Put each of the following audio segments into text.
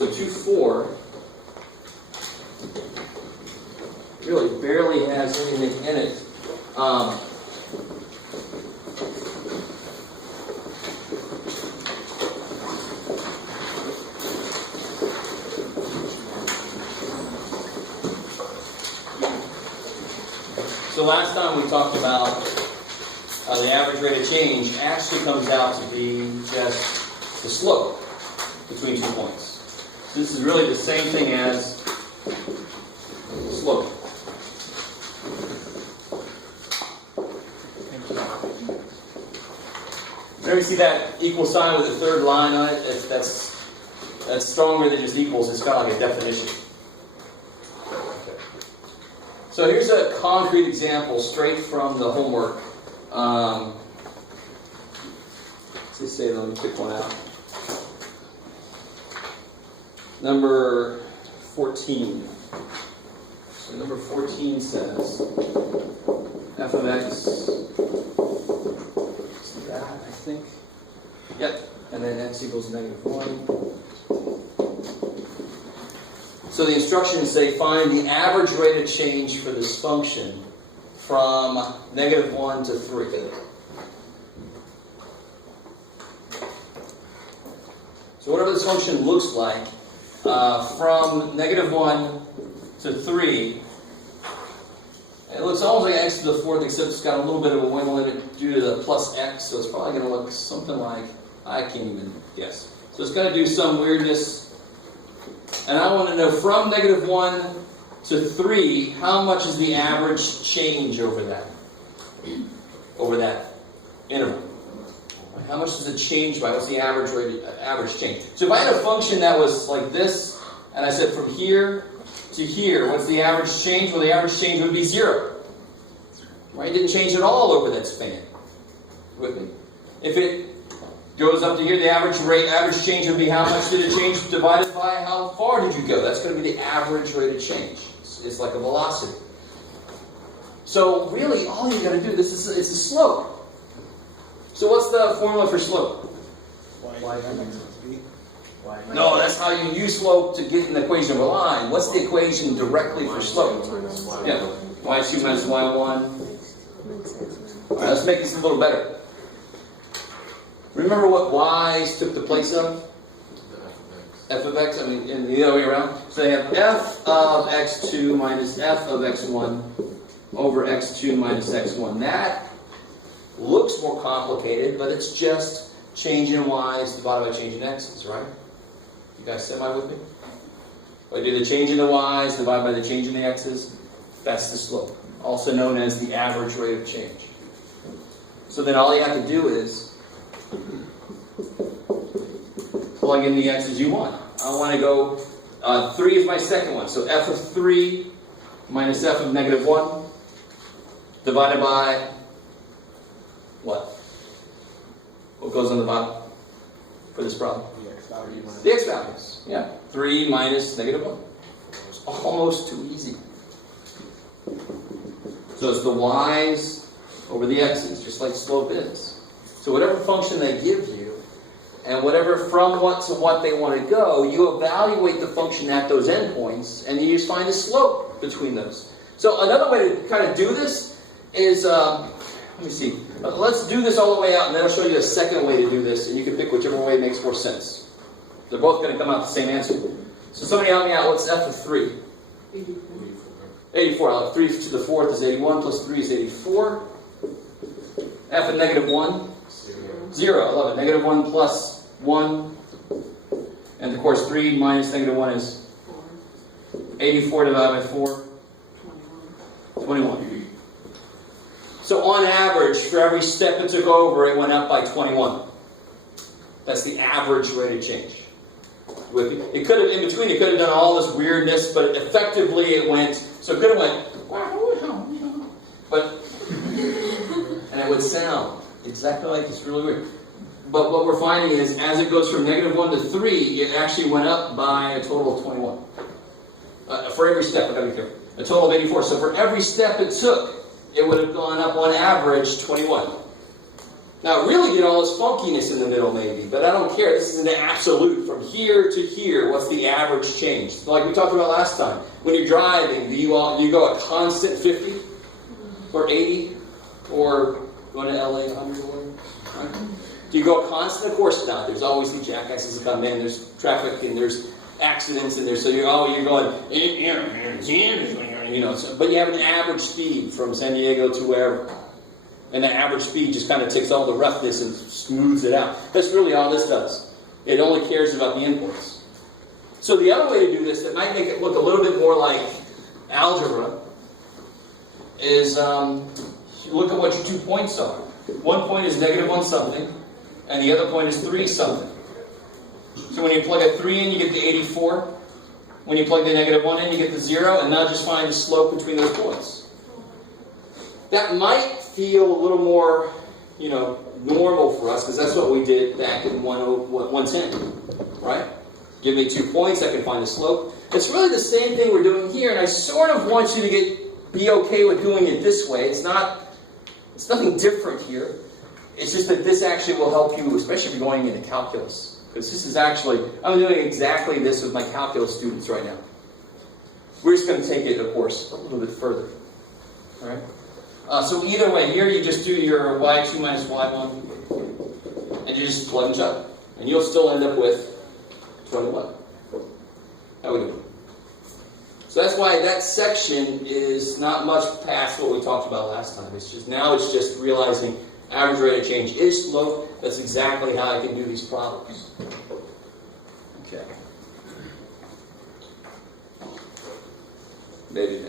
So 2, 4 really barely has anything in it. So last time we talked about the average rate of change actually comes out to be just the slope between 2 points. So this is really the same thing as slope. There you see that equal sign with the third line on it? That's stronger than just equals. It's kind of like a definition. Okay. So here's a concrete example straight from the homework. Let's say, let me pick one out. Number 14. So number 14 says f of x is that, I think. Yep. And then x equals -1. So the instructions say find the average rate of change for this function from -1 to 3. So whatever this function looks like, from -1 to 3, it looks almost like x to the 4th, except it's got a little bit of a wiggle in it due to the plus x, so it's probably going to look something like, I can't even guess. So it's going to do some weirdness. And I want to know from -1 to 3, how much is the average change over that interval? How much does it change by? What's the average rate, average change? So if I had a function that was like this, and I said from here to here, what's the average change? Well, the average change would be 0. Right? It didn't change at all over that span. With me? If it goes up to here, the average change would be how much did it change divided by how far did you go? That's going to be the average rate of change. It's like a velocity. So really, all you got to do, it's a slope. So what's the formula for slope? No, that's how you use slope to get an equation of a line. What's the equation directly for slope? Yeah, y2 minus y1. All right, let's make this a little better. Remember what y's took the place of? F of x, I mean, in the other way around. So they have f of x2 minus f of x1 over x2 minus x1. That looks more complicated, but it's just change in y's divided by change in x's, right? You guys semi with me? If I do the change in the y's divided by the change in the x's, that's the slope, also known as the average rate of change. So then all you have to do is plug in the x's you want. I want to go, 3 is my second one, so f of 3 minus f of -1 divided by what? What goes on the bottom for this problem? The x values. Yeah. 3 minus -1. It's almost too easy. So it's the y's over the x's, just like slope is. So whatever function they give you, and whatever from what to what they want to go, you evaluate the function at those endpoints, and you just find the slope between those. So another way to kind of do this is, let me see. Let's do this all the way out, and then I'll show you a second way to do this, and you can pick whichever way makes more sense. They're both going to come out the same answer. So somebody help me out. What's f of 3? 84. 3 to the 4th is 81, plus 3 is 84. F of -1? 0. I love it. -1 plus 1. And of course, 3 minus -1 is 84 divided by 4. 21. So on average, for every step it took over, it went up by 21. That's the average rate of change. It could have, in between, it could have done all this weirdness, but effectively it went, so it could have went, but, and it would sound exactly like it's really weird. But what we're finding is, as it goes from -1 to 3, it actually went up by a total of 21. For every step, I gotta be careful. A total of 84. So for every step it took, it would have gone up on average 21. Now, really get all this funkiness in the middle, maybe, but I don't care. This is an absolute. From here to here, what's the average change? Like we talked about last time. When you're driving, do you go a constant 50 or 80 or going to LA 100 or right? Do you go a constant? Of course not. There's always the jackasses that come in. There's traffic and there's accidents and there's you're going, you know. So, but you have an average speed from San Diego to wherever. And the average speed just kind of takes all the roughness and smooths it out. That's really all this does. It only cares about the inputs. So the other way to do this that might make it look a little bit more like algebra is look at what your 2 points are. One point is -1 something, and the other point is 3 something. So when you plug a 3 in, you get the 84. When you plug the -1 in, you get the 0, and now just find the slope between those points. That might feel a little more, normal for us, because that's what we did back in 110, right? Give me 2 points, I can find the slope. It's really the same thing we're doing here, and I sort of want you to be okay with doing it this way. It's nothing different here. It's just that this actually will help you, especially if you're going into calculus. Because this is actually, I'm doing exactly this with my calculus students right now. We're just going to take it, of course, a little bit further. All right? So either way, here you just do your y2 minus y1, and you just plug and chug. And you'll still end up with 21. How we do? So that's why that section is not much past what we talked about last time. It's just realizing average rate of change is slope. That's exactly how I can do these problems. Okay. Maybe.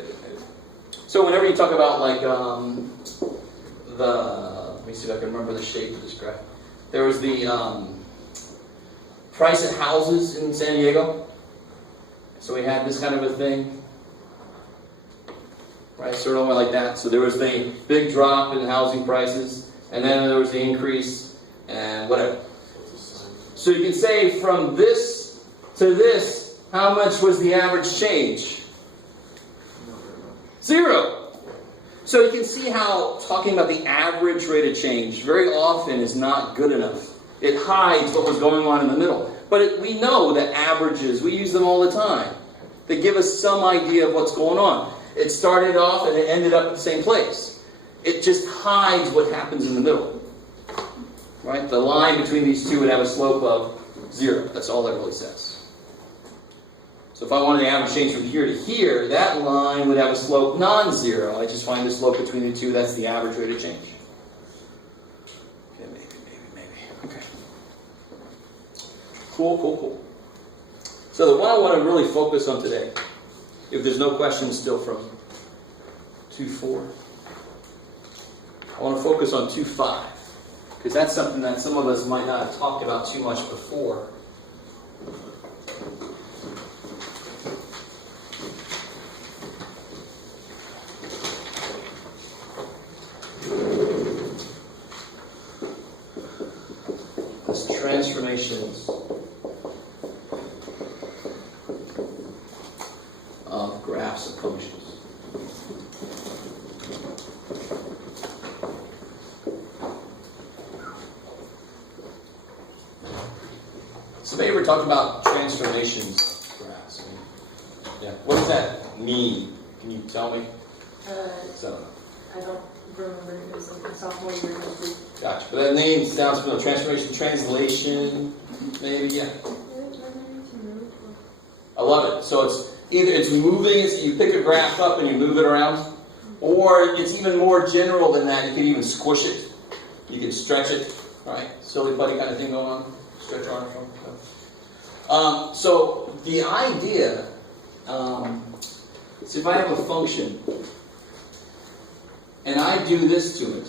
So whenever you talk about like let me see if I can remember the shape of this graph. There was the price of houses in San Diego. So we had this kind of a thing, right? Sort of like that. So there was the big drop in housing prices, and then there was the increase, and whatever. So you can say from this to this, how much was the average change? 0. So you can see how talking about the average rate of change very often is not good enough. It hides what was going on in the middle. But we know that averages, we use them all the time. They give us some idea of what's going on. It started off and it ended up at the same place. It just hides what happens in the middle. Right? The line between these two would have a slope of 0. That's all that really says. So if I wanted the average change from here to here, that line would have a slope non-zero. I just find the slope between the two. That's the average rate of change. Okay, maybe. Okay. Cool. So the one I want to really focus on today, if there's no questions still from 2.4, I want to focus on 2.5, because that's something that some of us might not have talked about too much before. Transformations of graphs of functions. Somebody ever talked about transformations of graphs? Yeah. What does that mean? Can you tell me? I don't remember. It was like a sophomore year. Gotcha. But that name sounds familiar. Transformation, translation, maybe, yeah. I love it. So it's either it's moving, you pick a graph up and you move it around, or it's even more general than that. You can even squish it. You can stretch it, right? Silly putty kind of thing going on. Stretch arm. So the idea, so if I have a function and I do this to it,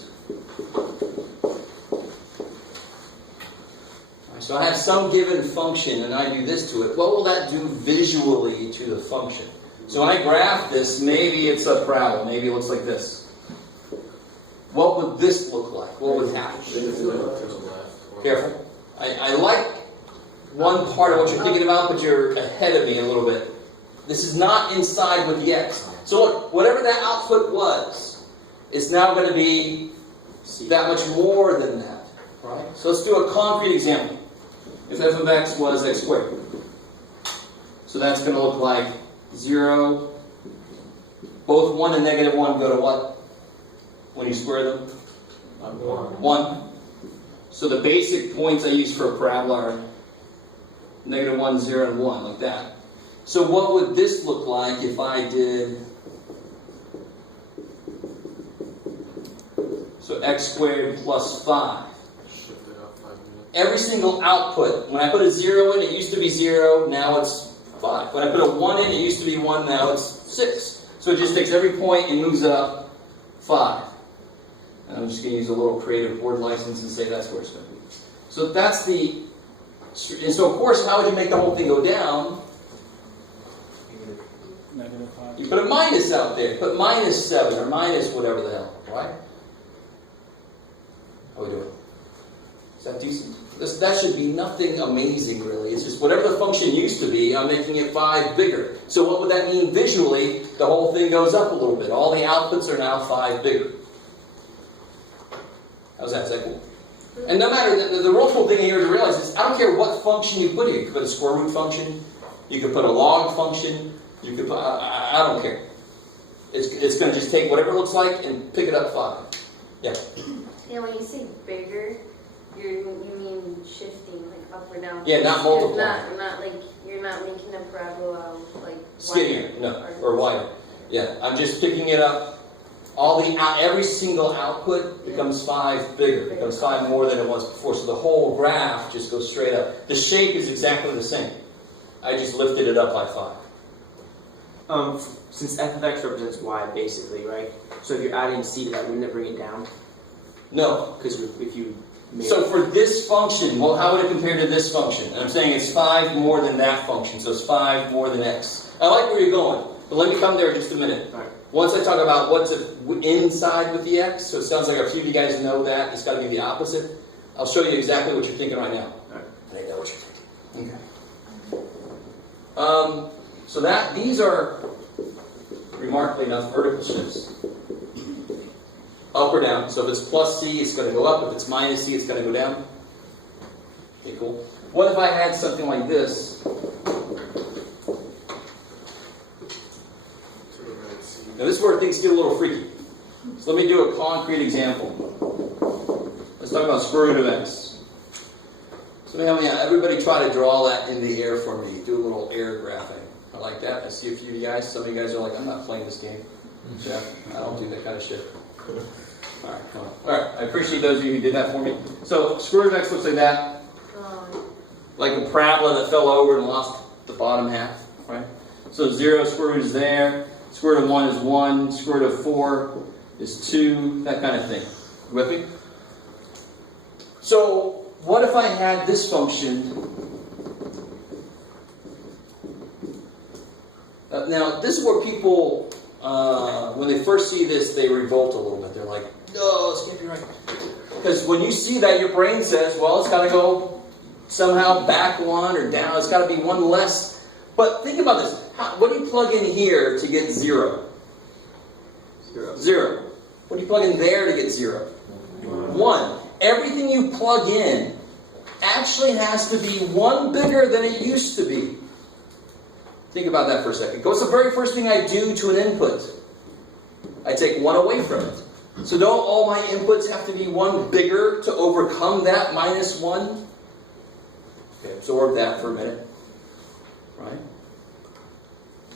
so I have some given function and I do this to it, what will that do visually to the function? So when I graph this, maybe it's a parabola, maybe it looks like this. What would this look like? What would happen? Careful. I like one part of what you're thinking about, but you're ahead of me a little bit. This is not inside with the x. So whatever that output was, is now going to be that much more than that. Right? So let's do a concrete example. If f of x was x squared. So that's going to look like 0. Both 1 and negative 1 go to what? When you square them? 1. So the basic points I use for a parabola are negative 1, 0, and 1, like that. So what would this look like if I did... So x squared plus 5. Every single output, when I put a 0 in, it used to be 0, now it's 5. When I put a 1 in, it used to be 1, now it's 6. So it just takes every point and moves it up 5. And I'm just going to use a little creative board license and say that's where it's going to be. So that's the... And so, of course, how would you make the whole thing go down? Negative 5. You put a minus out there. Put minus 7 or minus whatever the hell, right? How are we doing? Is that decent? That should be nothing amazing, really. It's just whatever the function used to be, I'm making it 5 bigger. So what would that mean visually? The whole thing goes up a little bit. All the outputs are now 5 bigger. How's that? Is that cool? And no matter, the real cool thing here to realize is, I don't care what function you put here. You could put a square root function. You could put a log function. You could put, I don't care. It's going to just take whatever it looks like and pick it up 5. Yeah? Yeah, when you say bigger, you mean shifting, like up or down. Yeah, not multiplying. You're not making a parabola like Skinnier, no, or wider. Yeah, I'm just picking it up. Every single output becomes 5 bigger, becomes 5 more than it was before. So the whole graph just goes straight up. The shape is exactly the same. I just lifted it up by 5. Since f of x represents y, basically, right? So if you're adding c to that, wouldn't it bring it down? No. Because if you made So for this function, well, how would it compare to this function? And I'm saying it's 5 more than that function, so it's 5 more than x. I like where you're going, but let me come there in just a minute. Right. Once I talk about what's inside with the x, so it sounds like a few of you guys know that, it's got to be the opposite. I'll show you exactly what you're thinking right now. Right. And I know what you're thinking. Okay. So these are, remarkably enough, vertical shifts. Up or down. So if it's plus c, it's going to go up. If it's minus c, it's going to go down. Okay, cool. What if I had something like this? Now this is where things get a little freaky. So let me do a concrete example. Let's talk about square root of x. So everybody try to draw that in the air for me. Do a little air graphing. I like that. I see a few of you guys. Some of you guys are like, I'm not playing this game. Jeff, I don't do that kind of shit. Alright, come on. Alright, I appreciate those of you who did that for me. So square root of x looks like that. Like a parabola that fell over and lost the bottom half. Right? So 0 square root is there. Square root of 1 is 1. Square root of 4 is 2. That kind of thing. You with me? So, what if I had this function? Now, this is where people, when they first see this, they revolt a little bit. They're like, no, this can't be right. Because when you see that, your brain says, well, it's got to go somehow back 1 or down. It's got to be 1 less. But think about this. What do you plug in here to get 0? 0. What do you plug in there to get 0? 1. Everything you plug in actually has to be 1 bigger than it used to be. Think about that for a second. What's the very first thing I do to an input? I take 1 away from it. So don't all my inputs have to be 1 bigger to overcome that minus 1? Okay, absorb that for a minute. Right?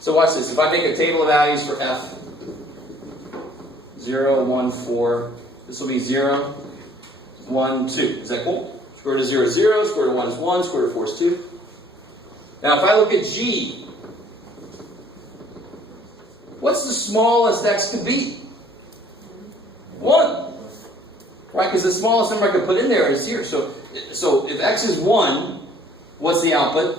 So watch this. If I make a table of values for f, 0, 1, 4, this will be 0, 1, 2. Is that cool? Square root of 0 is 0, square root of 1 is 1, square root of 4 is 2. Now if I look at g, what's the smallest x can be? 1. Right? Because the smallest number I could put in there is 0. So if x is 1, what's the output?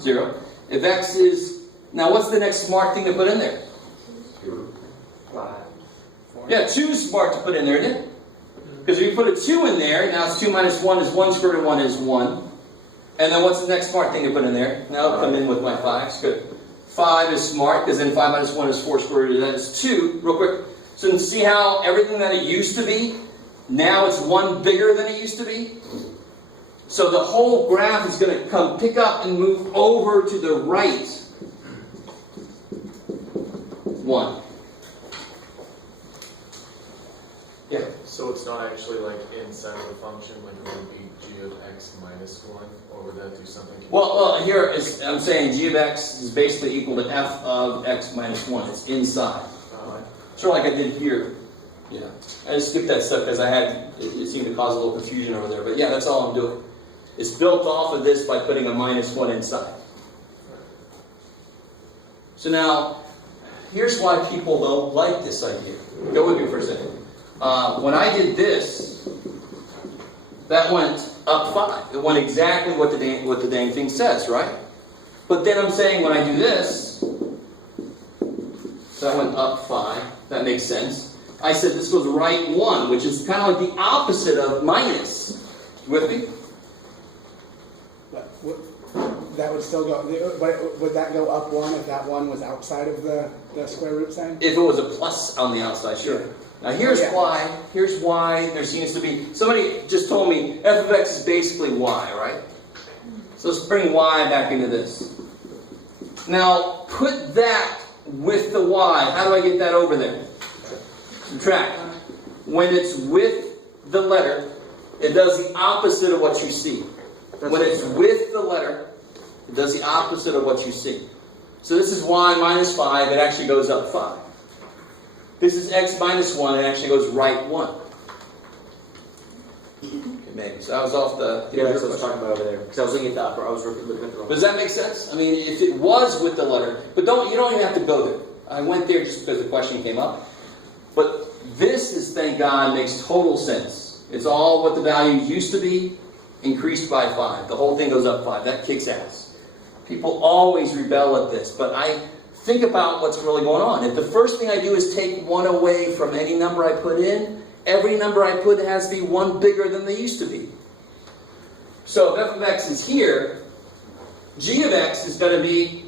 0. If x is... Now what's the next smart thing to put in there? 5. Yeah, 2 is smart to put in there, isn't it? Because if you put a 2 in there, now it's 2 minus 1 is 1, square root of 1 is 1. And then what's the next smart thing to put in there? Now I'll come in with my 5s. Good. 5 is smart, because then 5 minus 1 is 4, square root of that is 2. Real quick. So see how everything that it used to be now it's 1 bigger than it used to be. So the whole graph is going to come pick up and move over to the right 1. Yeah. So it's not actually like inside of the function, like it would be g of x minus 1, or would that do something? Well, here is, I'm saying g of x is basically equal to f of x minus 1. It's inside. Sort of like I did here. Yeah. I just skipped that step because it seemed to cause a little confusion over there. But yeah, that's all I'm doing. It's built off of this by putting a minus 1 inside. So now, here's why people don't like this idea. Go with me for a second. When I did this, that went up 5. It went exactly what the dang thing says, right? But then I'm saying when I do this, so that went up 5. That makes sense. I said this goes right 1, which is kind of like the opposite of minus. You with me? That would still go, but would that go up 1 if that 1 was outside of the square root sign? If it was a plus on the outside, sure. Yeah. Now here's why there seems to be, somebody just told me f of x is basically y, right? So let's bring y back into this. Now put that with the y. How do I get that over there? Subtract. When it's with the letter, it does the opposite of what you see. When it's with the letter, it does the opposite of what you see. So this is y minus 5, it actually goes up 5. This is x minus 1, it actually goes right 1. Okay, maybe. So I was off the... Yeah, that's what I was talking about over there. Because I was looking at the upper, I was looking at the wrong. Does that make sense? I mean, if it was with the letter, but you don't even have to go there. I went there just because the question came up. But this is, thank God, makes total sense. It's all what the value used to be, increased by 5. The whole thing goes up 5. That kicks ass. People always rebel at this, but I think about what's really going on. If the first thing I do is take 1 away from any number I put in, every number I put has to be 1 bigger than they used to be. So if f of x is here, g of x is going to be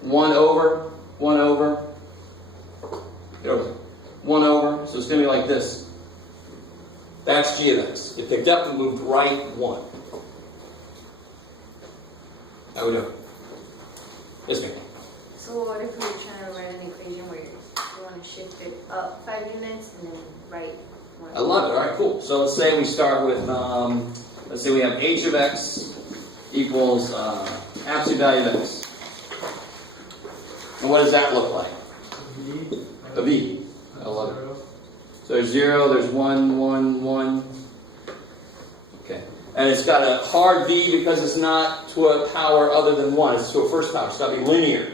1 over, 1 over, get over there, 1 over, so it's going to be like this. That's g of x. It picked up and moved right 1. How we doing? Yes, ma'am. So what if we were trying to write an equation where you want to shift it up 5 units and then right 1? I love it. All right, cool. So let's say we start with, let's say we have h of x equals absolute value of x. And what does that look like? A v. I love it. So there's 0, there's 1, 1, 1. Okay. And it's got a hard v because it's not to a power other than 1. It's to a first power. It's got to be linear.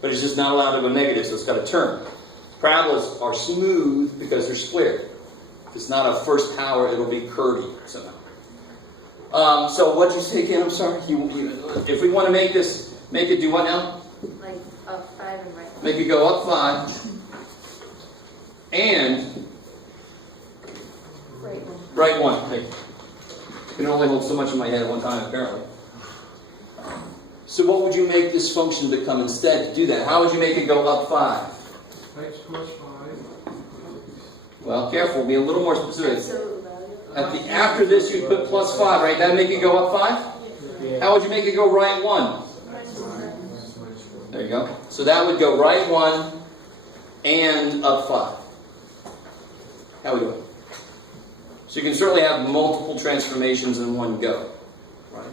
But it's just not allowed to go negative, so it's got to turn. Parabolas are smooth because they're squared. If it's not a first power, it'll be curvy somehow. So what'd you say again? I'm sorry. If we want to make this, make it do what now? Like up 5 and right 1. Make it go up 5. And Right 1. right 1. Thank you. I can only hold so much in my head at one time, apparently. So what would you make this function become instead to do that? How would you make it go up 5? X plus 5. Well, careful. Be a little more specific. Absolute value. After this, you put plus 5, right? That'd make it go up 5? How would you make it go right 1? There you go. So that would go right 1 and up 5. How we doing? So you can certainly have multiple transformations in one go, right?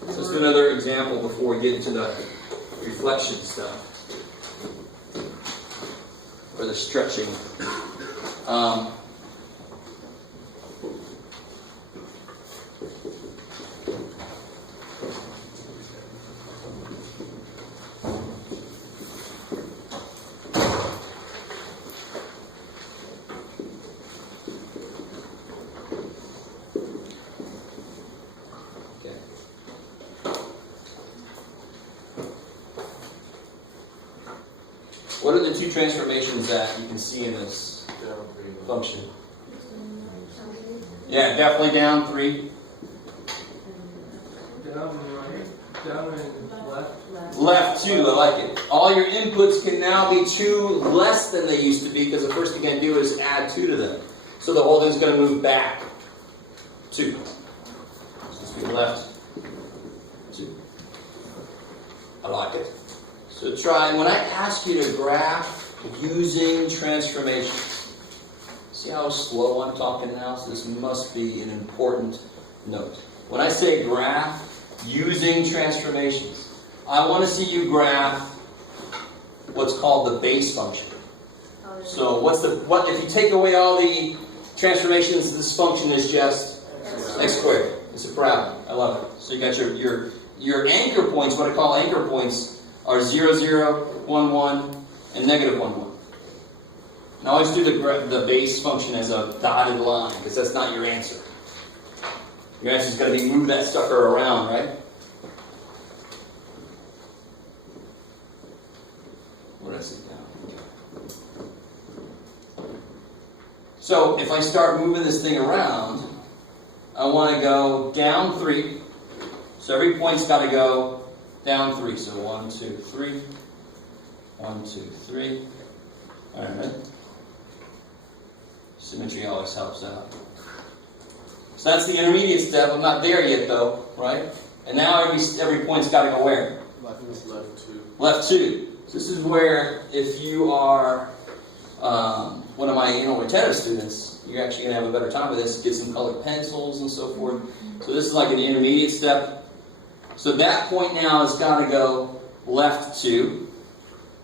So let's do another example before we get into the reflection stuff. Or the stretching. What are the 2 transformations that you can see in this function? Yeah, definitely down 3. Down and right. Down and Left 2, I like it. All your inputs can now be 2 less than they used to be, because the first thing you can do is add 2 to them. So the whole thing's going to move back 2. So it's be left 2. I like it. So try, and when I ask you to graph using transformations, see how slow I'm talking now? So this must be an important note. When I say graph using transformations, I want to see you graph what's called the base function. So what if you take away all the transformations, this function is just x squared. It's a parabola. I love it. So you got your anchor points, what I call anchor points, are 0, 0, 1, 1, and negative 1, 1. And I always do the base function as a dotted line, because that's not your answer. Your answer is going to be move that sucker around, right? What did I say down? So if I start moving this thing around, I want to go down 3. So every point's got to go down 3. So 1, 2, 3. 1, 2, 3. All right. Symmetry always helps out. So that's the intermediate step. I'm not there yet, though, right? And now every point's got to go where? Left 2. Left 2. So this is where, if you are one of my attentive students, you're actually going to have a better time with this. Get some colored pencils and so forth. So this is like an intermediate step. So that point now has got to go left 2.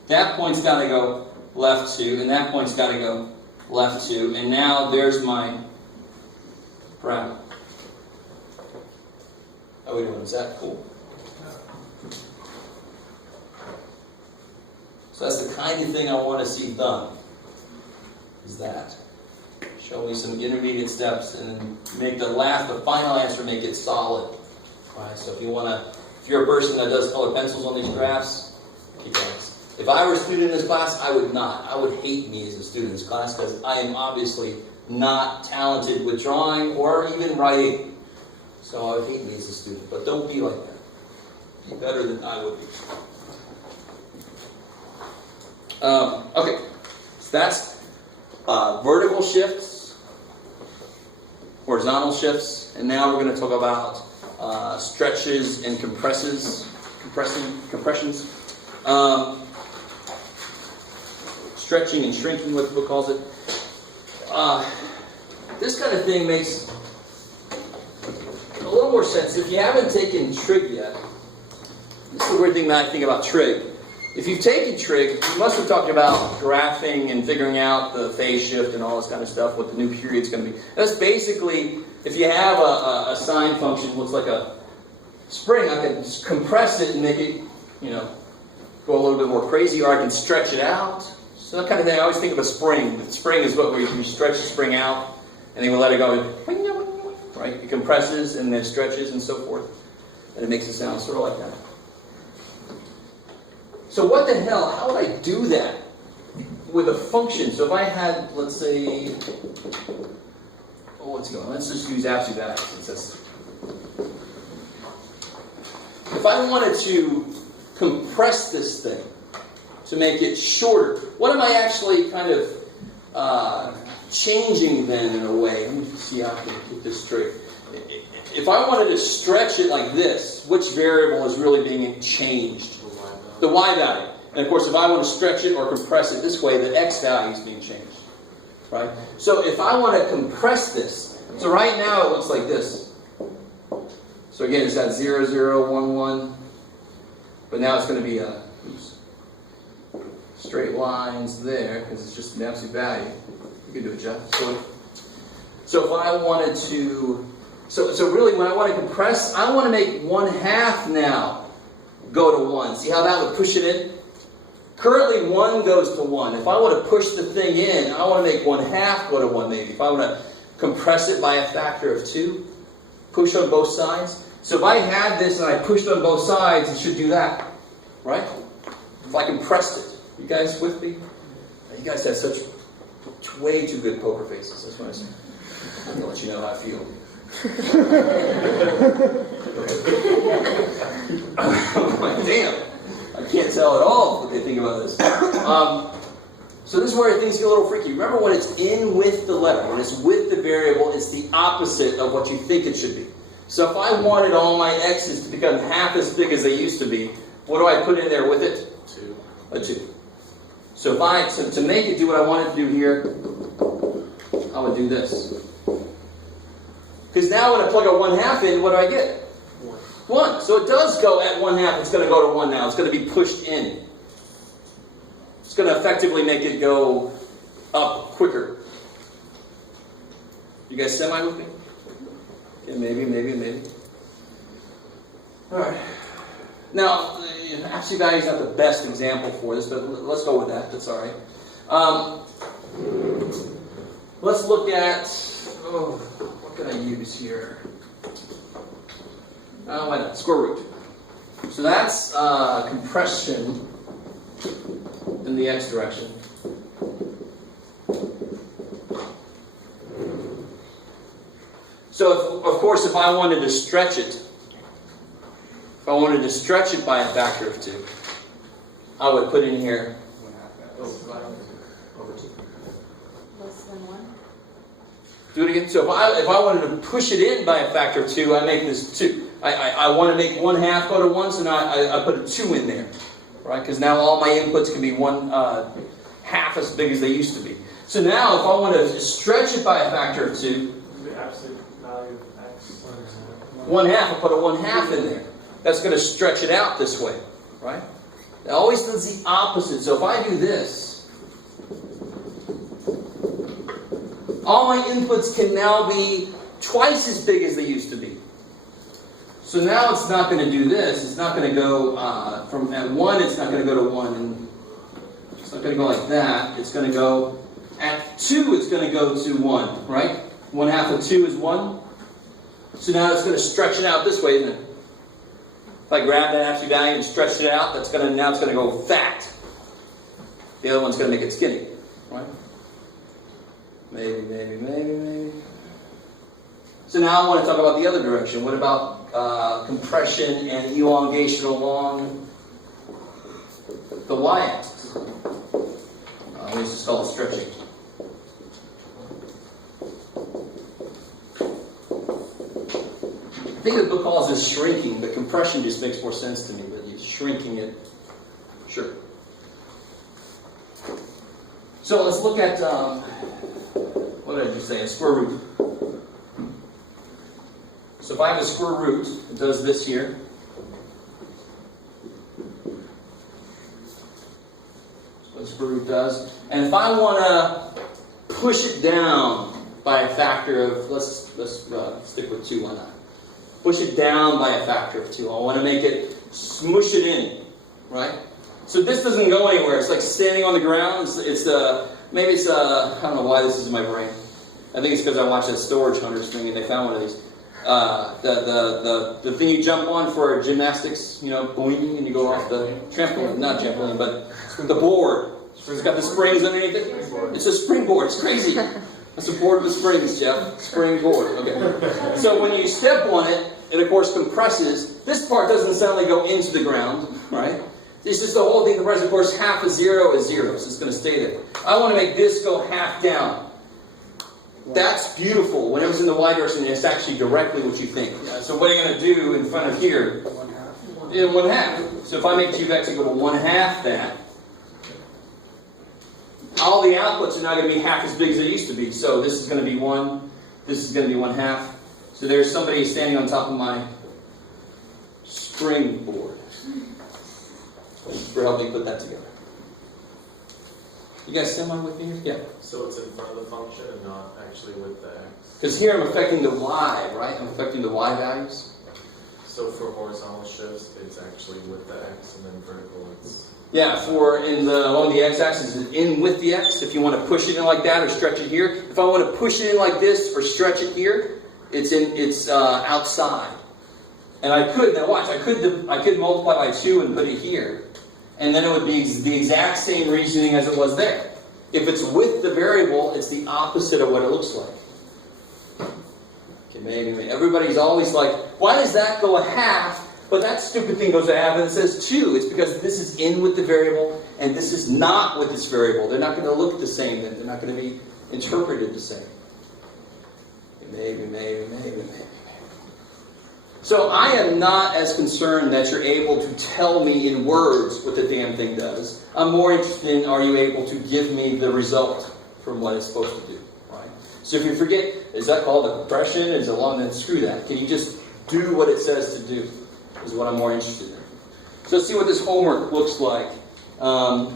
That point's got to go left 2. And that point's got to go left 2. And now there's my parabola. How are we doing? Is that cool? So that's the kind of thing I want to see done. Is that. Show me some intermediate steps and then make the final answer, make it solid. Right? So if you're a person that does colored pencils on these graphs, keep going. If I were a student in this class, I would not. I would hate me as a student in this class because I am obviously not talented with drawing or even writing. So I would hate me as a student. But don't be like that. Be better than I would be. Okay, so that's vertical shifts, horizontal shifts, and now we're going to talk about stretches and compressions. Stretching and shrinking, what the book calls it. This kind of thing makes a little more sense. If you haven't taken trig yet, this is the weird thing that I think about trig. If you've taken trig, you must have talked about graphing and figuring out the phase shift and all this kind of stuff, what the new period's going to be. That's basically, if you have a sine function that looks like a spring, I can compress it and make it, go a little bit more crazy, or I can stretch it out. So that kind of thing, I always think of a spring. The spring is what we stretch the spring out, and then we let it go, right? It compresses and then stretches and so forth, and it makes it sound sort of like that. So what the hell, how would I do that with a function? So if I had, let's say, let's just use absolute value since that's... If I wanted to compress this thing to make it shorter, what am I actually kind of changing then in a way? Let me see how I can get this straight. If I wanted to stretch it like this, which variable is really being changed? The y value. And of course, if I want to stretch it or compress it this way, the x value is being changed. Right? So if I want to compress this, so right now it looks like this. So again, it's got 0, 0, 1, 1. But now it's going to be straight lines there, because it's just an absolute value. You can do it, Jeff. So if I wanted to... So really, when I want to compress, I want to make 1/2 now go to 1. See how that would push it in? Currently 1 goes to 1. If I want to push the thing in, I want to make 1/2 go to 1 maybe. If I want to compress it by a factor of 2, push on both sides. So if I had this and I pushed on both sides, it should do that. Right? If I compressed it. You guys with me? You guys have such way too good poker faces. That's what I say. I'm going to let you know how I feel. damn, I can't tell at all what they think about this. So this is where things get a little freaky. Remember, when it's in with the letter, when it's with the variable, it's the opposite of what you think it should be. So if I wanted all my x's to become half as big as they used to be, what do I put in there with it? 2. A 2. So to make it do what I want it to do here, I would do this. Because now when I plug a 1/2 in, what do I get? 1. So it does go at 1/2. It's going to go to 1 now. It's going to be pushed in. It's going to effectively make it go up quicker. You guys semi with me? Okay, maybe. All right. Now, absolute value is not the best example for this, but let's go with that. That's all right. Let's look at, what can I use here? Why not? Square root. So that's compression in the x direction. So, of course, if I wanted to stretch it, by a factor of 2, I would put in here over 2. Less than 1. Do it again. So if I wanted to push it in by a factor of 2, I make this 2. I want to make 1/2 go to 1, so now I put a 2 in there, right? Because now all my inputs can be 1/2 as big as they used to be. So now if I want to stretch it by a factor of 2, The absolute value of x. 1/2, I'll put a 1/2 in there. That's going to stretch it out this way, right? It always does the opposite. So if I do this, all my inputs can now be twice as big as they used to be. So now it's not going to do this. It's not going to go from at 1, it's not going to go to 1. And it's not going to go like that. It's going to go at 2, it's going to go to 1, right? 1/2 of 2 is 1. So now it's going to stretch it out this way, isn't it? If I grab that absolute value and stretch it out, now it's going to go fat. The other one's going to make it skinny, right? Maybe. So now I want to talk about the other direction. What about compression and elongation along the y-axis? Let's just call it stretching. I think the book calls this shrinking, but compression just makes more sense to me. But you're shrinking it, sure. So let's look at what did I just say? A square root. So if I have a square root, it does this here. That's what a square root does. And if I want to push it down by a factor of, let's stick with 2, why not? Push it down by a factor of 2. I want to make it, smush it in, right? So this doesn't go anywhere. It's like standing on the ground. Maybe it's I don't know why this is in my brain. I think it's because I watched that Storage Hunters thing and they found one of these. The thing you jump on for gymnastics, boing, and you go off the trampoline, not trampoline, but the board. It's got the springs underneath it. It's a springboard. It's crazy. It's a board with springs, Jeff. Springboard. Okay. So when you step on it, it of course compresses. This part doesn't suddenly go into the ground, right? This is the whole thing. The rest, of course, half of 0 is 0, so it's going to stay there. I want to make this go half down. That's beautiful. Whenever it's in the y direction, it's actually directly what you think. So what are you going to do in front of here? 1/2. Yeah, 1/2. So if I make g of x equal to 1/2 that, all the outputs are now going to be half as big as they used to be. So this is going to be 1. This is going to be 1/2. So there's somebody standing on top of my springboard. For helping put that together. You guys semi with me here? Yeah. So it's in front of the function and not actually with the x. Because here I'm affecting the y, right? I'm affecting the y values. So for horizontal shifts, it's actually with the x, and then vertical, it's... Yeah, along the x-axis, it's in with the x. If you want to push it in like that or stretch it here. If I want to push it in like this or stretch it here, it's outside. And I could, now watch, I could multiply by 2 and put it here. And then it would be the exact same reasoning as it was there. If it's with the variable, it's the opposite of what it looks like. Okay, maybe. Everybody's always like, why does that go 1/2 But that stupid thing goes to have and it says 2. It's because this is in with the variable and this is not with this variable. They're not going to look the same then. They're not going to be interpreted the same. Maybe. So I am not as concerned that you're able to tell me in words what the damn thing does. I'm more interested in, are you able to give me the result from what it's supposed to do, right? So if you forget, is that called a compression? Is it long? Then screw that. Can you just do what it says to do? Is what I'm more interested in. So let's see what this homework looks like. Yeah,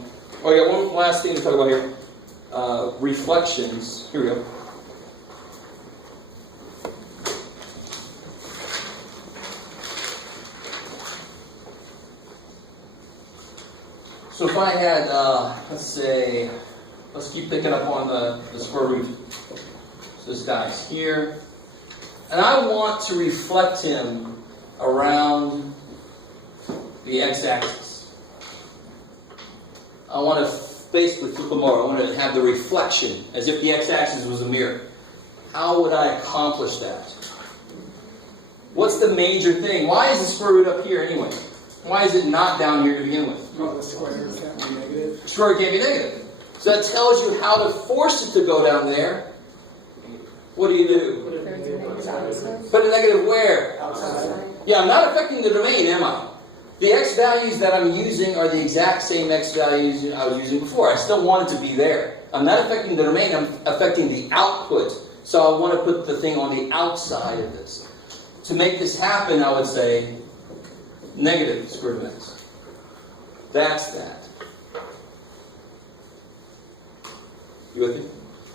one last thing to talk about here. Reflections. Here we go. So if I had, let's keep picking up on the square root. So this guy's here. And I want to reflect him around the x-axis. I want to basically flip them over. I want to have the reflection as if the x-axis was a mirror. How would I accomplish that? What's the major thing? Why is the square root up here anyway? Why is it not down here to begin with? Well, the square root can't be negative. Square root can't be negative. So that tells you how to force it to go down there. What do? Put a negative where? Outside. Yeah, I'm not affecting the domain, am I? The x values that I'm using are the exact same x values I was using before. I still want it to be there. I'm not affecting the domain, I'm affecting the output. So I want to put the thing on the outside of this. To make this happen, I would say negative square root of x. That's that. You with me?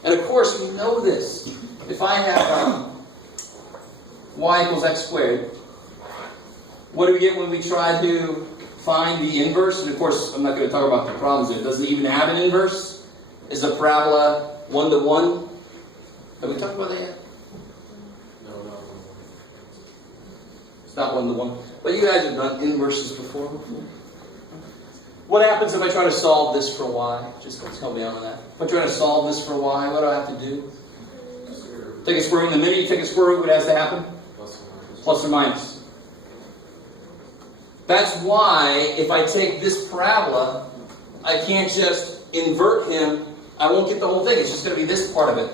And of course, we know this. If I have y equals x squared, what do we get when we try to find the inverse? And of course, I'm not going to talk about the problems there. Does it even have an inverse? Is the parabola 1 to 1? Have we talked about that yet? No. It's not 1 to 1. But you guys have done inverses before. What happens if I try to solve this for y? Just help me out on that. If I try to solve this for y, what do I have to do? Take a square root. In the minute you take a square root, what has to happen? Plus or minus. That's why if I take this parabola, I can't just invert him. I won't get the whole thing. It's just going to be this part of it.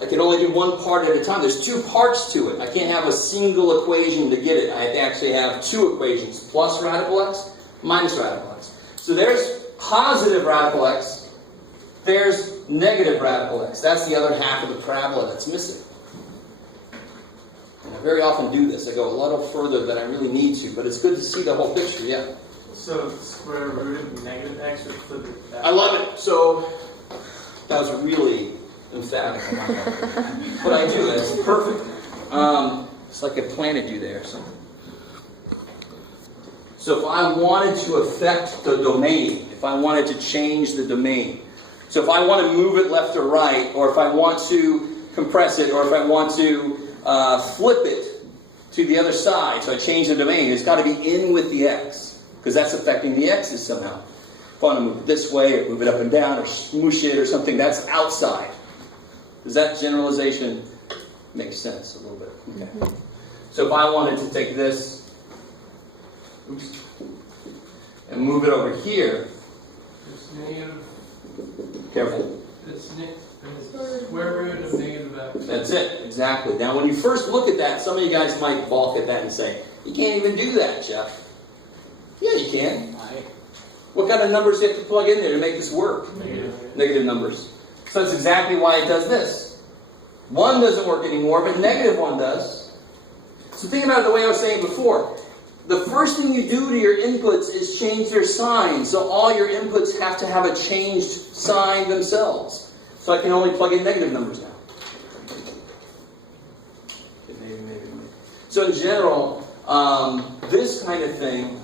I can only do one part at a time. There's 2 parts to it. I can't have a single equation to get it. I have to actually have 2 equations. Plus radical x, minus radical x. So there's positive radical x. There's negative radical x. That's the other half of the parabola that's missing. And I very often do this. I go a little further than I really need to, but it's good to see the whole picture, yeah. So square root of negative x would flip it back. I love it. So that was really emphatic on my part. But I do. It's perfect. It's like I planted you there. So if I wanted to affect the domain, if I wanted to change the domain, so if I want to move it left or right, or if I want to compress it, or if I want to flip it to the other side, so I change the domain, it's got to be in with the x, because that's affecting the x's somehow. If I want to move it this way, or move it up and down, or smoosh it, or something, that's outside. Does that generalization make sense a little bit? Okay. So if I wanted to take this, and move it over here, It's negative. Careful. It's square root of negative x. That's it, exactly. Now, when you first look at that, some of you guys might balk at that and say, you can't even do that, Jeff. Yeah, you can. What kind of numbers do you have to plug in there to make this work? Negative numbers. So that's exactly why it does this. 1 doesn't work anymore, but negative 1 does. So think about it the way I was saying before. The first thing you do to your inputs is change their sign. So all your inputs have to have a changed sign themselves. So I can only plug in negative numbers now. Maybe. So in general, this kind of thing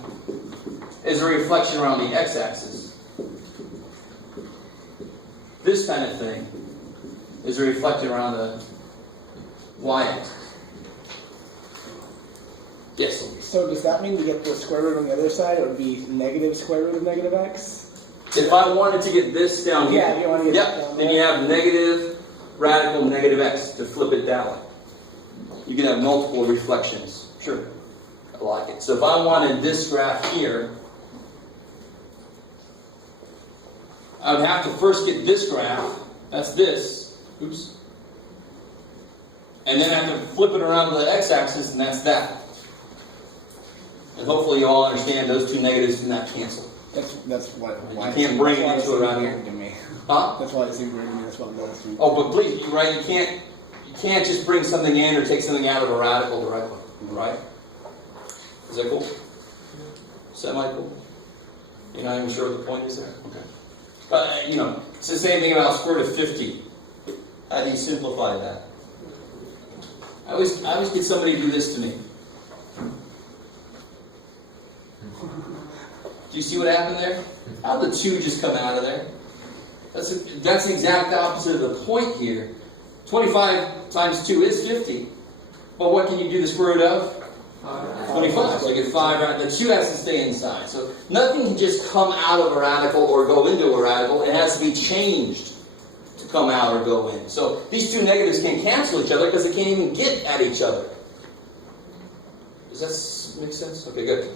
is a reflection around the x-axis. This kind of thing is a reflection around the y-axis. Yes? So does that mean to get the square root on the other side, it would be negative square root of negative x? If I wanted to get this down here, Yeah, you want to get that down then there. you have negative radical negative x to flip it that way. You can have multiple reflections. Sure. I like it. So if I wanted this graph here, I would have to first get this graph. That's this. Oops. And then I have to flip it around to the x-axis, and that's that. And hopefully you all understand those two negatives do not cancel. That's why You can't bring it that's into why around seemed here. weird to me. Huh? That's why it seemed weird to me. That's what it does to me. Oh, but please, you're right. You can't just bring something in or take something out of a radical directly, right? Is that cool? Semi-cool? You're not even sure what the point is there? Okay. You know, it's the same thing about square root of 50. How do you simplify that? I always get somebody to do this to me. Do you see what happened there? How did the 2 just come out of there? That's the exact opposite of the point here. 25 times 2 is 50. But what can you do the square root of? 25. So I get 5 right. The 2 has to stay inside. So nothing can just come out of a radical or go into a radical. It has to be changed to come out or go in. So these two negatives can't cancel each other because they can't even get at each other. Does that make sense? Okay, good.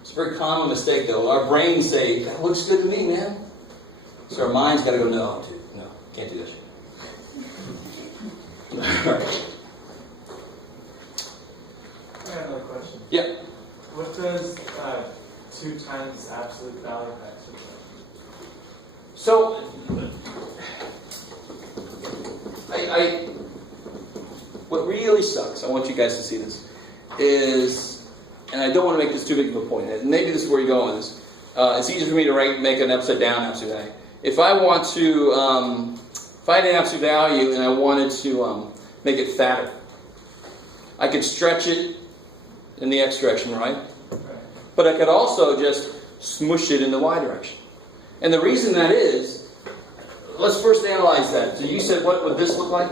It's a very common mistake, though. Our brains say, that looks good to me, man. So our mind's got to go, no, dude, no, can't do that shit. All right. I have another question. Yeah. What does 2 times absolute value of x look like? So, what really sucks, I want you guys to see this, is, and I don't want to make this too big of a point, and maybe this is where you're going with this. It's easy for me to make an upside down absolute value. If I want to, if I had an absolute value and I wanted to make it fatter, I could stretch it in the x direction, right? But I could also just smush it in the y direction. And the reason that is, let's first analyze that. So you said, what would this look like?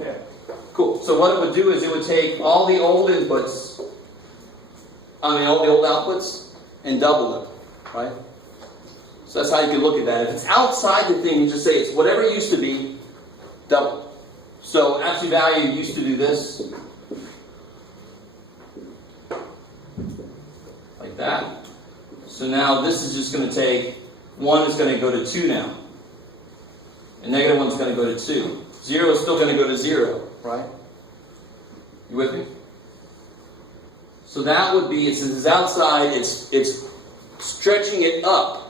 Yeah. Cool. So what it would do is it would take all the old inputs, all the old outputs, and double them, right? So that's how you can look at that. If it's outside the thing, you just say it's whatever it used to be, double. So absolute value used to do this, like that. So now this is just going to take, 1 is going to go to 2 now. And negative 1 is going to go to 2. 0 is still going to go to 0, right? You with me? So that would be, since it's outside, it's stretching it up.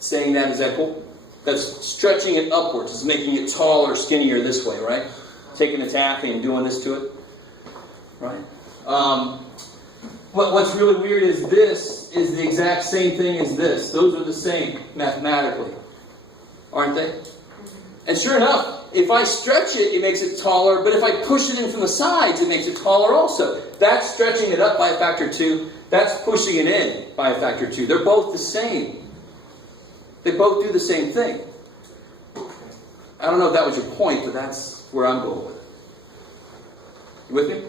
Saying that, is that cool? That's stretching it upwards. It's making it taller, skinnier this way, right? Taking the taffy and doing this to it. Right? What's really weird is this is the exact same thing as this. Those are the same mathematically. Aren't they? And sure enough, if I stretch it, it makes it taller, but if I push it in from the sides, it makes it taller also. That's stretching it up by a factor 2. That's pushing it in by a factor 2. They're both the same. They both do the same thing. I don't know if that was your point, but that's where I'm going with it. You with me?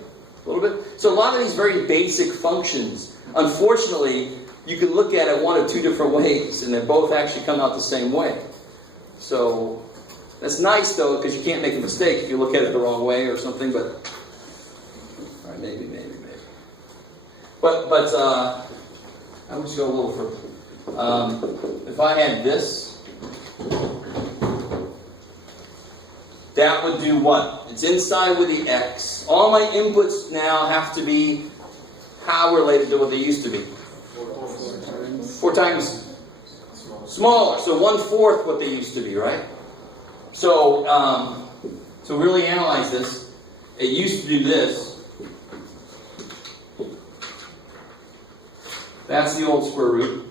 A little bit? So a lot of these very basic functions, unfortunately, you can look at it one of 2 different ways, and they both actually come out the same way. So that's nice, though, because you can't make a mistake if you look at it the wrong way or something, but all right, maybe. But I would just go a little further. If I had this, that would do what? It's inside with the x. All my inputs now have to be how related to what they used to be. 4 times smaller. So 1/4 what they used to be, right? So, to really analyze this, it used to do this. That's the old square root.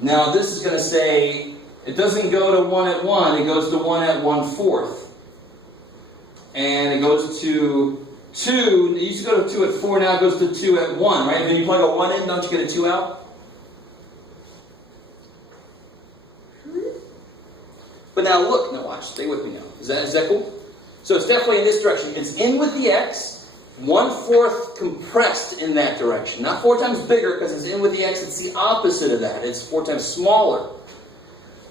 Now this is going to say, it doesn't go to 1 at 1, it goes to 1 at 1/4. And it goes to 2, it used to go to 2 at 4, now it goes to 2 at 1, right? And then you plug a 1 in, don't you get a 2 out? But now look, now watch, stay with me now. Is that cool? So it's definitely in this direction. It's in with the x, 1/4 compressed in that direction. Not 4 times bigger because it's in with the x, it's the opposite of that. It's 4 times smaller.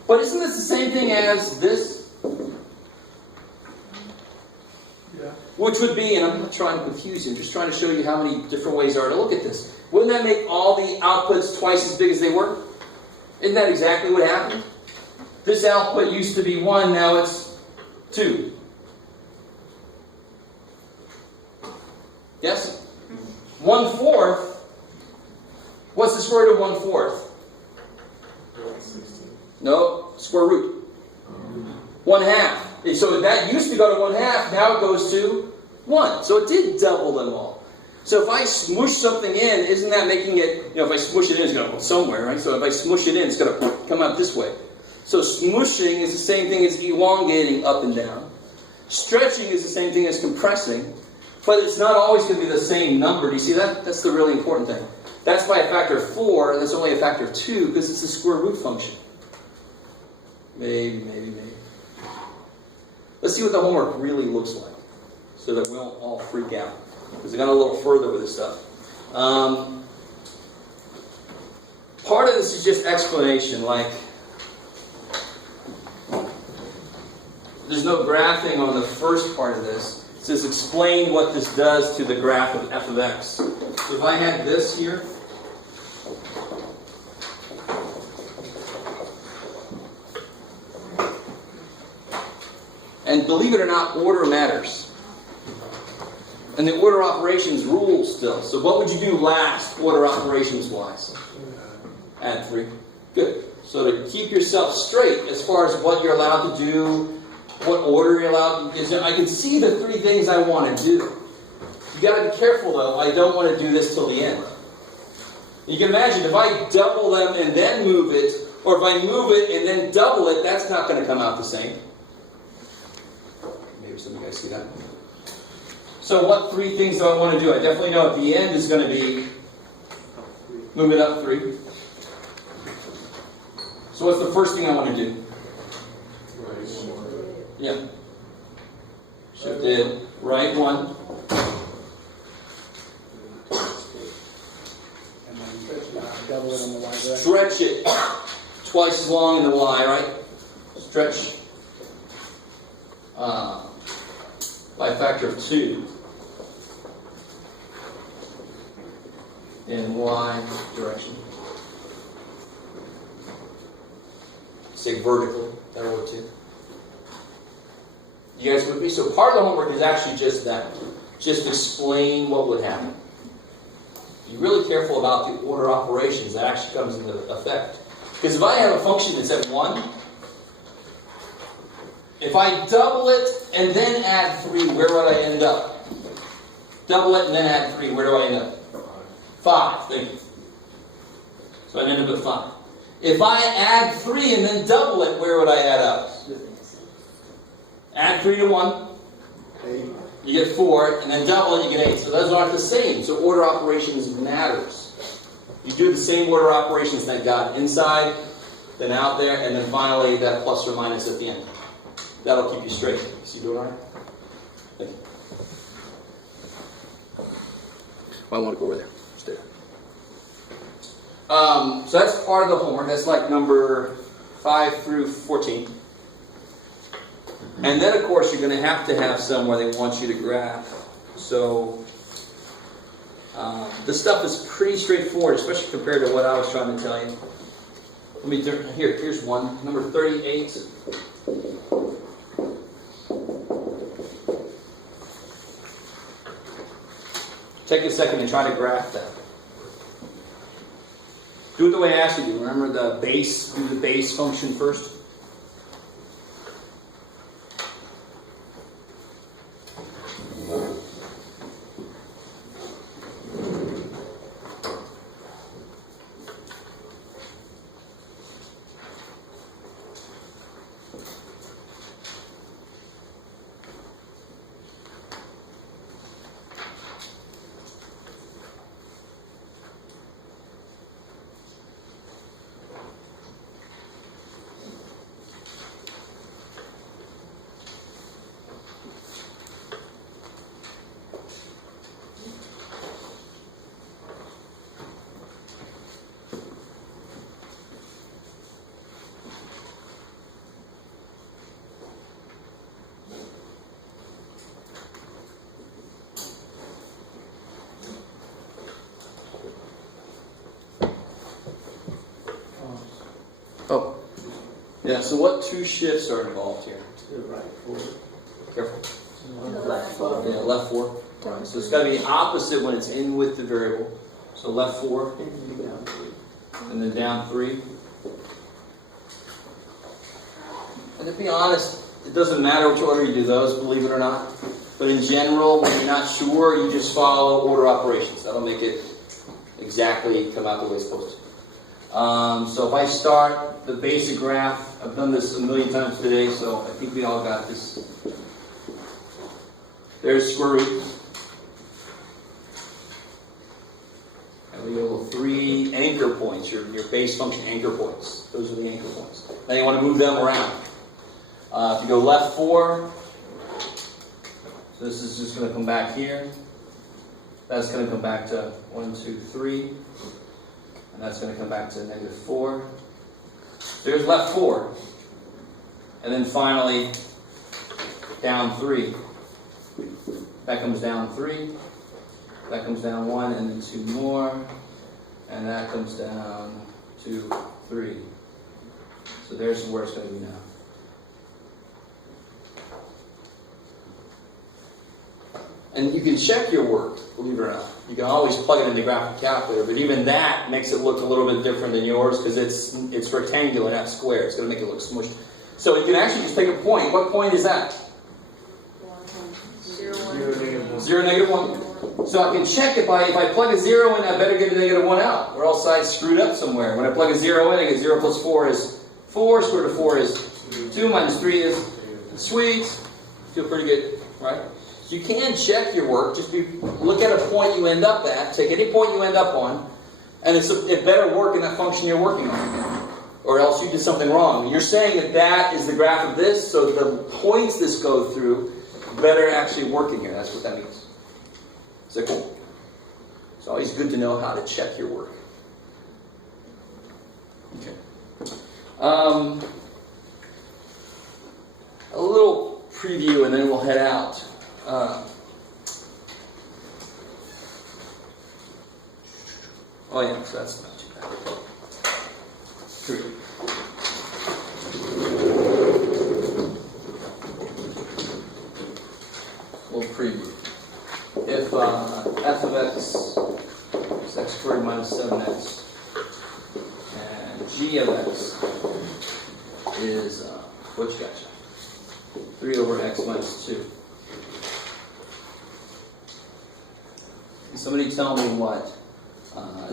But isn't this the same thing as this? Yeah. which would be, and I'm not trying to confuse you, I'm just trying to show you how many different ways there are to look at this. Wouldn't that make all the outputs twice as big as they were? Isn't that exactly what happened? This output used to be 1, now it's 2. Yes? 1/4. What's the square root of 1/4? 16. No, square root. 1/2. So that used to go to 1/2, now it goes to 1. So it did double them all. So if I smush something in, isn't that making it, if I smush it in, it's going to go somewhere, right? So if I smush it in, it's going to come out this way. So smushing is the same thing as elongating up and down. Stretching is the same thing as compressing. But it's not always going to be the same number. Do you see that? That's the really important thing. That's by a factor of 4, and that's only a factor of 2 because it's a square root function. Maybe. Let's see what the homework really looks like so that we don't all freak out. Because I got a little further with this stuff. Part of this is just explanation, like there's no graphing on the first part of this. It says explain what this does to the graph of f of x. So if I had this here, and believe it or not, order matters. And the order operations rule still. So what would you do last, order operations wise? Add 3. Good. So to keep yourself straight as far as what you're allowed to do, what order you're allowed to, I can see the 3 things I want to do. You got to be careful though. I don't want to do this till the end. You can imagine if I double them and then move it, or if I move it and then double it, that's not going to come out the same. Maybe some of you guys see that. So what 3 things do I want to do? I definitely know at the end is going to be move it up 3. So what's the first thing I want to do? Yeah. Shift it right 1. And then double it on the y direction. Stretch it twice as long in the y, right? Stretch by a factor of 2 in y direction. Say vertically, that'll work too. You guys with me? So part of the homework is actually just that. Just explain what would happen. Be really careful about the order operations that actually comes into effect. Because if I have a function that's at 1, if I double it and then add 3, where would I end up? Double it and then add 3, where do I end up? 5, thank you. So I'd end up at 5. If I add 3 and then double it, where would I add up? Add 3 to 1, you get 4, and then double it, you get 8. So those aren't the same. So order operations matters. You do the same order operations that got inside, then out there, and then finally that plus or minus at the end. That'll keep you straight. Is you doing all right? Thank you. Well, I want to go over there. Stay there. So that's part of the homework. That's like number 5 through 14. And then, of course, you're going to have some where they want you to graph. So this stuff is pretty straightforward, especially compared to what I was trying to tell you. Let me here's one, number 38. Take a second and try to graph that. Do it the way I asked you to. Remember the base, do the base function first. Oh. Yeah, so what two shifts are involved here? To the right, forward. Careful. Left. Yeah, left 4. Right. So it's got to be opposite when it's in with the variable. So left 4, And down 3. and then down 3. And to be honest, it doesn't matter which order you do those, believe it or not. But in general, when you're not sure, you just follow order operations. That'll make it exactly come out the way it's supposed to. So if I start the basic graph, I've done this a million times today, so I think we all got this. There's square root. And we have 3 anchor points, your base function anchor points. Those are the anchor points. Now you want to move them around. If you go left 4, so this is just going to come back here. That's going to come back to 1, 2, 3. And that's going to come back to -4. There's left 4. And then finally, down 3. That comes down 3. That comes down 1, and then 2 more. And that comes down 2, 3. So there's where it's going to be now. And you can check your work, believe it or not. You can always plug it in the graphic calculator, but even that makes it look a little bit different than yours because it's rectangular, not square. It's going to make it look smushed. So you can actually just pick a point. What point is that? 0, 1. 0, -1. So I can check if I plug a 0 in, I better get a -1 out. Or else I screwed up somewhere. When I plug a 0 in, I get 0 plus 4 is 4. Square root of 4 is 2 minus 3 is sweet. Feel pretty good, right? So you can check your work. Just look at a point you end up at. Take any point you end up on, and it better work in that function you're working on. Or else you did something wrong. You're saying that is the graph of this, so the points this go through better actually working here. That's what that means. Is that cool? It's always good to know how to check your work. Okay. A little preview, and then we'll head out. Oh yeah, so that's not too bad. True. We'll preview. If f of x is x squared minus 7x, and g of x is, what you got? 3 over x minus 2. Can somebody tell me what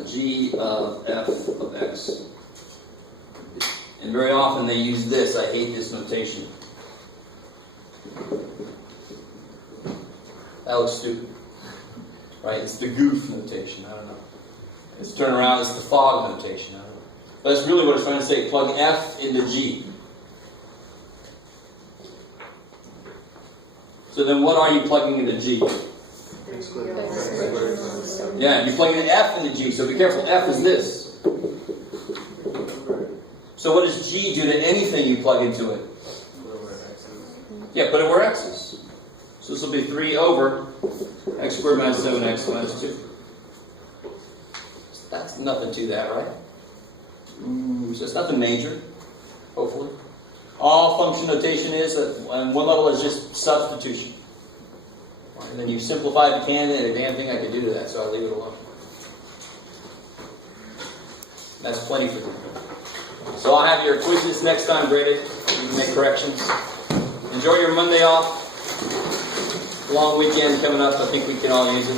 g of f of x is? And very often they use this. I hate this notation. That looks stupid. Right? It's the goof notation. I don't know. It's turn around. It's the fog notation. I don't know. But that's really what it's trying to say. Plug f into g. So then what are you plugging into g? Yeah, you're plugging an f into g. So be careful. F is this. So what does g do to anything you plug into it? Yeah, put it where x is. So this will be 3 over x squared minus 7x minus 2. That's nothing to that, right? So it's nothing major, hopefully. All function notation is, on one level, is just substitution. And then you simplify if you can, and a damn thing I could do to that, so I'll leave it alone. That's plenty for you. So I'll have your quizzes next time graded. You can make corrections. Enjoy your Monday off. Long weekend coming up. I think we can all use it.